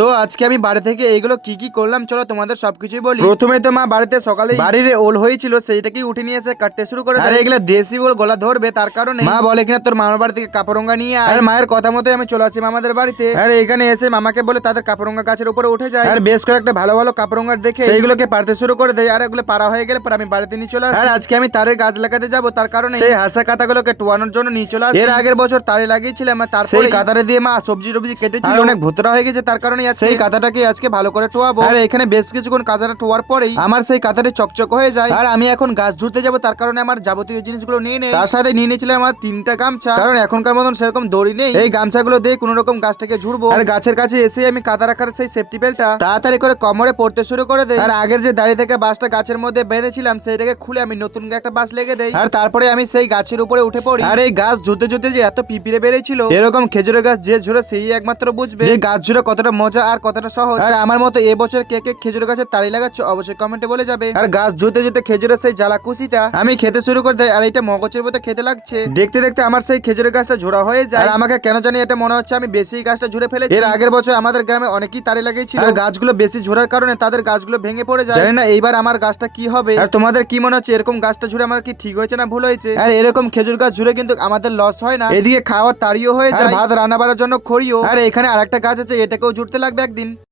তো আজকে আমি বাড়ি থেকে এইগুলো কি কি করলাম চলো তোমাদের সবকিছুই বলি। প্রথমে তো মা বাড়িতে সকালে বাড়ির ওল হয়েছিল সেইটাকেই উঠে নিয়ে এসে কাটতে শুরু করে আর এগুলো দেশি ওল গলা ধরবে তার কারণে। মা বলে কিনা তোর মামার বাড়ি থেকে কাপড়ঙ্গা নিয়ে আয়। আর মায়ের কথা মতোই আমি চলে আসি মামাদের বাড়িতে। আর এখানে এসে মামাকে বলে তাদের কাপড়ঙ্গা গাছের উপরে উঠে যায়। আর বেশ কয়েকটা ভালো ভালো কাপড়ঙ্গা দেখে সেইগুলোকে পারতে শুরু করে দেয়। আর এগুলো পারা হয়ে গেলে পর আমি বাড়িতে নিয়ে চলে আসি। আর আজকে আমি তারের গাছ লাগাতে যাব তার কারণে সেই হাসা কাতাগুলোকে টোয়ানোর জন্য নিয়ে চলে আসি। এর আগের বছর তারে লাগিয়েছিলাম আর তারপর কাতারে দিয়ে মা সবজি টবজি কেটেছিল। অনেক ভুতরা হয়ে গেছে তার কারণে সেই কাতাটাকে আজকে ভালো করে টোয়াবো। আর এখানে বেশ কিছুক্ষণ কাতাটা টোয়ার পরেই আমার সেই কাতারে চকচক হয়ে যায়। আর আমি এখন গাছ ঝুড়তে যাব তার কারণে আমার যাবতীয় জিনিসগুলো নিয়ে নেই। তার সাথে নিয়ে নিয়েছিলাম আমার তিনটা গামছা। কারণ এখনকার মতন সেরকম দড়ি নেই। এই গামছাগুলো দিয়ে কোনো রকম গাছটাকে ঝুড়বো। আর গাছের কাছে এসে আমি কাদা রাখার সেই সেফটি বেলটা তাড়াতাড়ি করে কমরে পড়তে শুরু করে দেয় আর আগের যে দাঁড়িয়ে থেকে বাসটা গাছের মধ্যে বেঁধেছিলাম সেইটাকে খুলে আমি নতুন একটা বাস লেগে দেই। আর তারপরে আমি সেই গাছের উপরে উঠে পড়ি। আর এই গাছ ঝুড়তে ঝুড়তে যে এত পিঁপড়ে বেড়েছিল এরকম খেজুরের গাছ যে ঝুড়ে সেই একমাত্র বুঝবে। যে গাছ ঝুড়ে কতটা মজা আর কতটা সহজ? আর আমার মতো এবছর কে কে খেজুর গাছের তাড়ি লাগাচ্ছ অবশ্যই কমেন্টে বলে যাবে। আর গাছ ঝুড়তে জুতে খেজুরের সেই জ্বালা কুচিটা আমি খেতে শুরু করে দেয় আর এটা মগজের মতো খেতে লাগছে। দেখতে দেখতে আমার সেই খেজুরের গাছটা ঝোড়া হয়ে যায়। আর আমাকে কেন জানি এটা মনে হচ্ছে আমি বেশি গাছটা ঝুড়ে ফেলেছি। এর আগের বছর আমাদের গ্রামে অনেকেই তারি লাগিয়েছিল। আর গাছগুলো বেশি ঝোড়ার কারণে তাদের গাছগুলো ভেঙে পড়ে যায়। জানি না এইবার আমার গাছটা কি হবে? আর তোমাদের কি মনে হচ্ছে এরকম গাছটা ঝুড়ে আমার কি ঠিক হয়েছে না ভুল হয়েছে? আর এরকম খেজুর গাছ ঝুড়ে কিন্তু আমাদের লস হয় না। এদিকে খাওয়ার তাড়িও হয়ে যায়। ভাত রান্না বাড়ার জন্য খড়িও। আর এখানে আরেকটা গাছ আছে এটাকেও জুড়তে লাগবে একদিন।